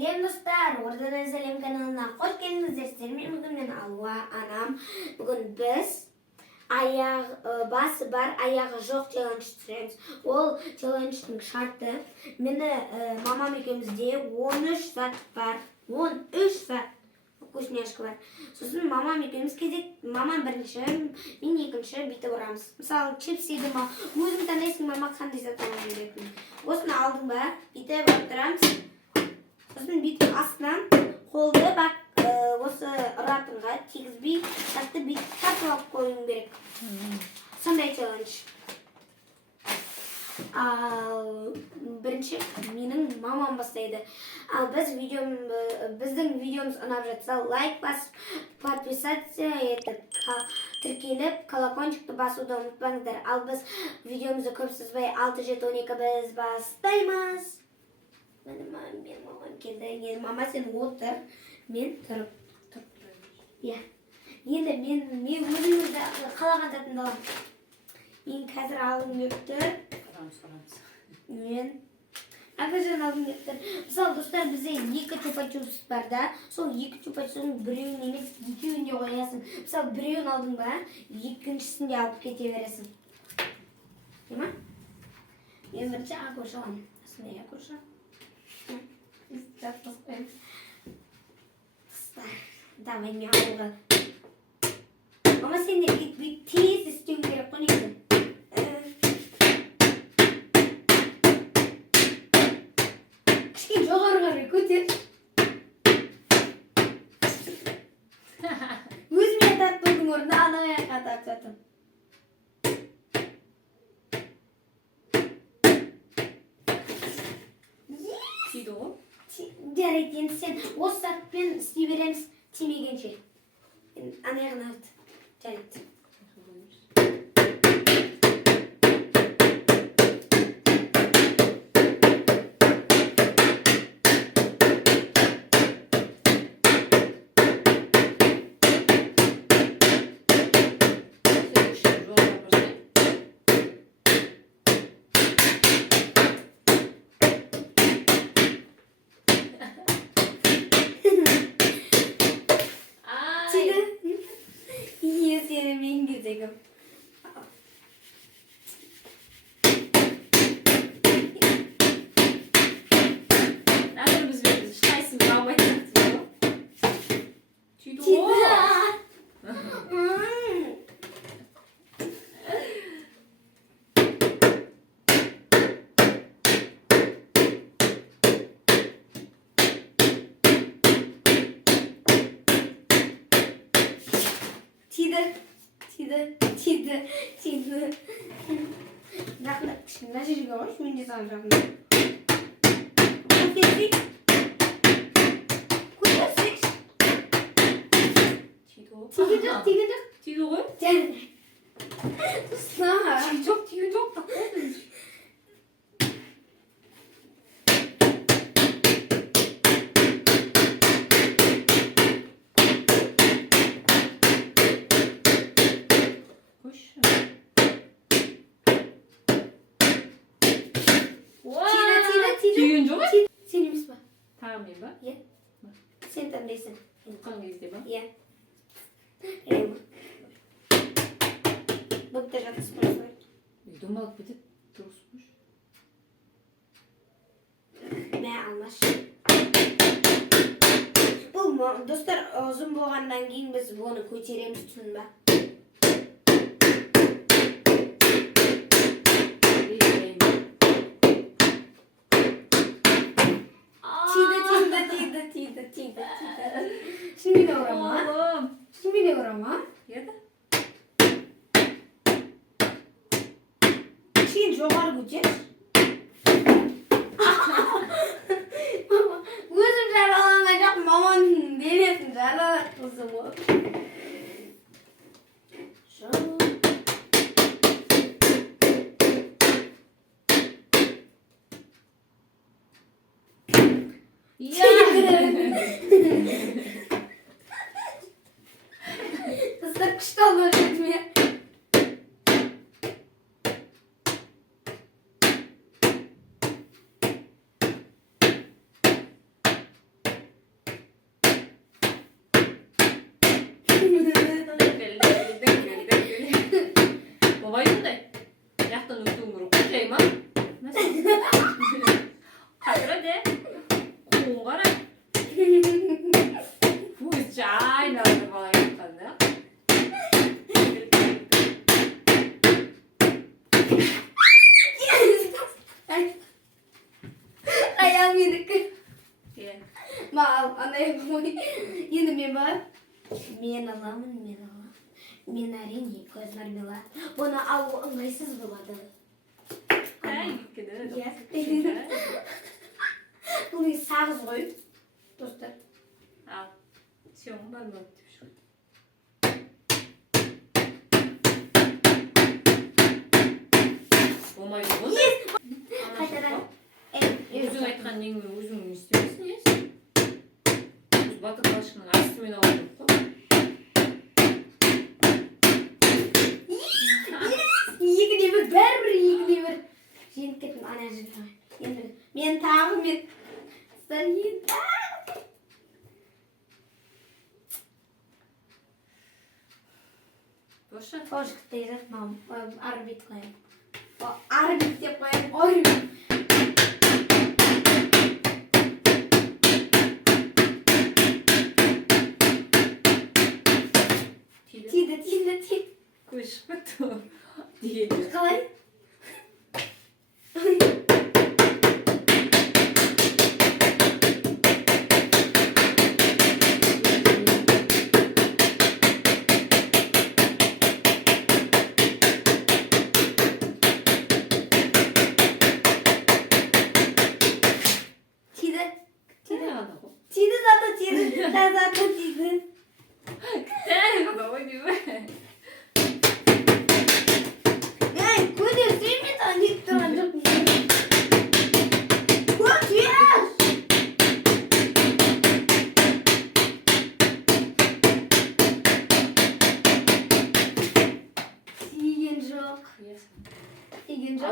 Салем достар, ордада Салем каналына қош келдіңіздер. Сіздермен бүгін мен анам. Бүгін біз басы бар, аяғы жоқ челлендж түсіреміз. Ол челлендждің шарты. Мені мамам екеумізде 13 сағат бар. 13 сағат вкусняшка бар. Сосын мамам екеуміз кезек, мамам бірінші, мен екінші бүйтіп ұрамыз. Мысалы, чипс еді ма, өзің таңдайсың, мама қандай зат алу керекпін. Осыны алдың ба, бүйтіп отырамыз. Сосын бүйтіп астынан қолды бак осы ұратынға тигізбей, сәтті бүйтіп тартып алып қоюың керек. Сондай челлендж. Ал бірінші менің мамам бастайды. Ал біздің видеомыз ұнап жатса, лайк басып, подписаться етіп, тіркеліп, колокольчикті басуды ұмытпаңыздар. Ал біз видеомызды көп сызбай 6-7-12 біз бастаймыз. Менің мамам келді. Мама сен отыр, мен тұрып. Енді мен өзімізді қалаған затымды аламын. Мен қазір алғым келіп тұр. Мен ақыржан алғым келіп тұр. Мысалы, достар, бізде 2 чупа-чупс бар да. Сол 2 чупа-чупстың біреуін емес, екеуін де қоясың. Мысалы, біреуін алдың ба, екіншісін де алып кете бересің. Дей ма? Мен бірінші ақыршы аламын. Осындай ақыршы. Давай мен алуға. Мама сен де тез істеуің керек қой негізі. Кішкене жоғары қарай көтер. Өзіме тартудың орнында ана аяққа тартып жатырмын. Тиді ғой? Жарайды, енді сен осы сәтпен істей береміз тимегенше. Аяғына өт. Жарайды. Мен кезегім. Әзір біз шайсын жауабайтын түйді ғой. Тиді. Жақында кішкене жерге қойшы, мен де саған жақында. Көтерсек. Тиген жоқ. Тиді ғой? Жарайды. Тиген жоқ. Тиген жоқ? Сен емес ба? Тағы мен ба? Иә. Сен таңдайсың. Ұтқан кезде ба? Иә. Бұлтта жатыс қойсың. Домалып кетеді. Дұрыс қойш. Мә алмаш. Бұл достар ұзын болғаннан кейін біз оны көтереміз, түсін ба? Тиді. Şimdi vurama. Еді? Şimdi жоғары көтер. Өзім жараланған жоқ, маманың бересін жаралат қызым ол. Достар, күшті алып өтме. болмайды жақтан өтуің керек қожай ма қадіра де қолын қара көзі айналды бала айтқанда аяғым менікі иә мал андай енді мен бар мен аламын мен әрине көзлармела бұны алу ыңғайсыз болады бұл сағыз ғой достар ал сен барма деп шығады болмайды ғой қайтадан өзің айтқан неңмен өзің не істемейсің ес батыр балшығының астымен алу керек қой екіде бір бәрібір екіде бір жеңіп кеттім ана жерге енді мен тағы боша Ошық дейді мам арбит қояйын арбит деп қояйын тиді көз шығып кетті деген қалай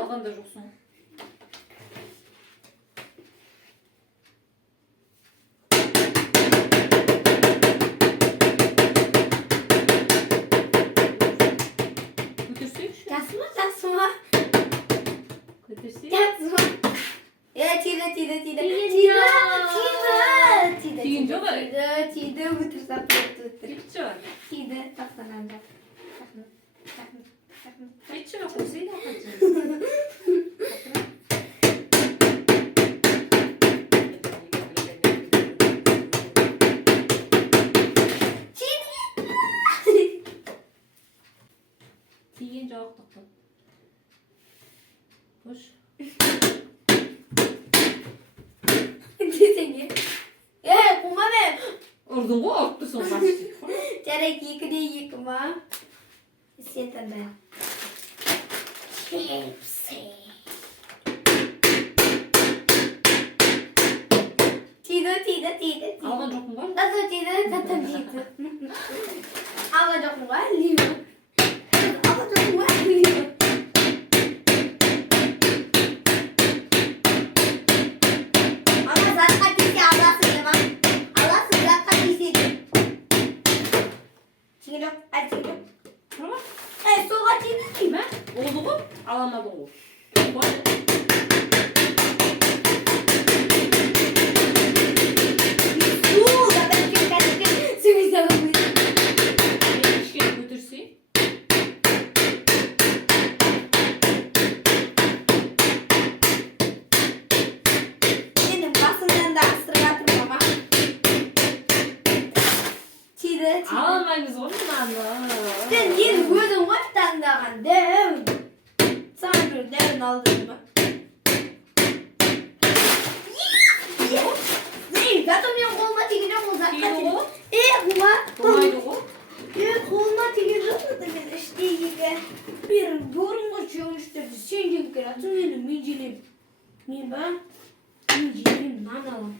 алғанда жоқсың көтерсейші жасыма көтерсей тиді жоқ тиді тақтананда айтшы қойсайда тиген жауаптық қош десеңе қума мен ұрдың ғой ұрып тұрсың жарайды 2-де 2 ма сен таңдай тиді алған жоқпын ғой тиді алған жоқпын ғой лимон алған жоқпын ғой лимон ана затқа тисе аласың ма аласың затқа тисе де тиген жоқ әлі тиген жоқ солға тиді деймін болды ғой аламадың ғой Аламаймыз ғой мынаны. Сен нені өзің ғой таңдаған дәу. Саған бір дәуін алдым ба? Зато мен қолыма теген жоқ ол затқа Тиді ғой? қолыма. Болмайды ғой? Қолыма теген жоқ мен іштегі. Мен бұрынғы челлендждерді сен жеп келатсың, мен желем. Мен ба? Мен желем нан алам.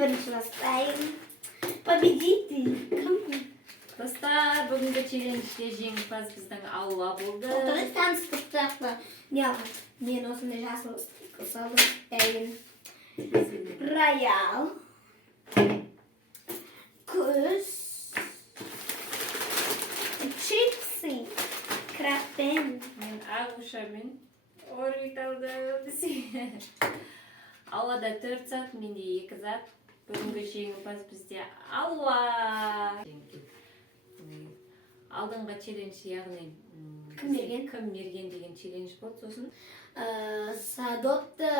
бірінші бастаймын. Победитель. Кім? Достар, бүгінгі челленджде жеңімпаз біздің Алуа болды. Отырып таныстық сияқты. Мен осындай жасыл салдым. Дейін. Роял. Көз. Чипсы. Крапен. Мен ағушамен орбит алды. Алуада 4 зат, менде 2 зат. Бүгінгі жеңімпаз бізде Алуа. Алдыңғы челлендж, яғни Кім мерген? Кім мерген деген челлендж болды. Сосын Допты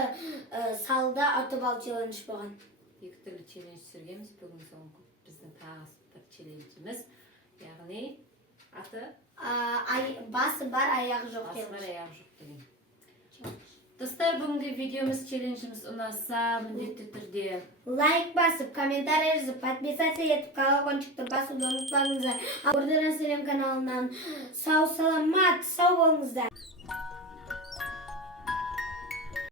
салда атып ал челлендж болған. 2 түрлі челлендж түсіргенбіз. Бүгін соңғы біздің тағы бір челленджіміз. Яғни аты Басы бар, аяғы жоқ Басы бар, челлендж. аяғы жоқ деген. Достар, бүгінгі видеомыз, челленджіміз ұнаса, міндетті түрде Лайк басып, комментарий жазып, подписаться етіп, колокольчикті басуды ұмытпаңыздар. Салем каналынан сау саламат, сау болыңыздар.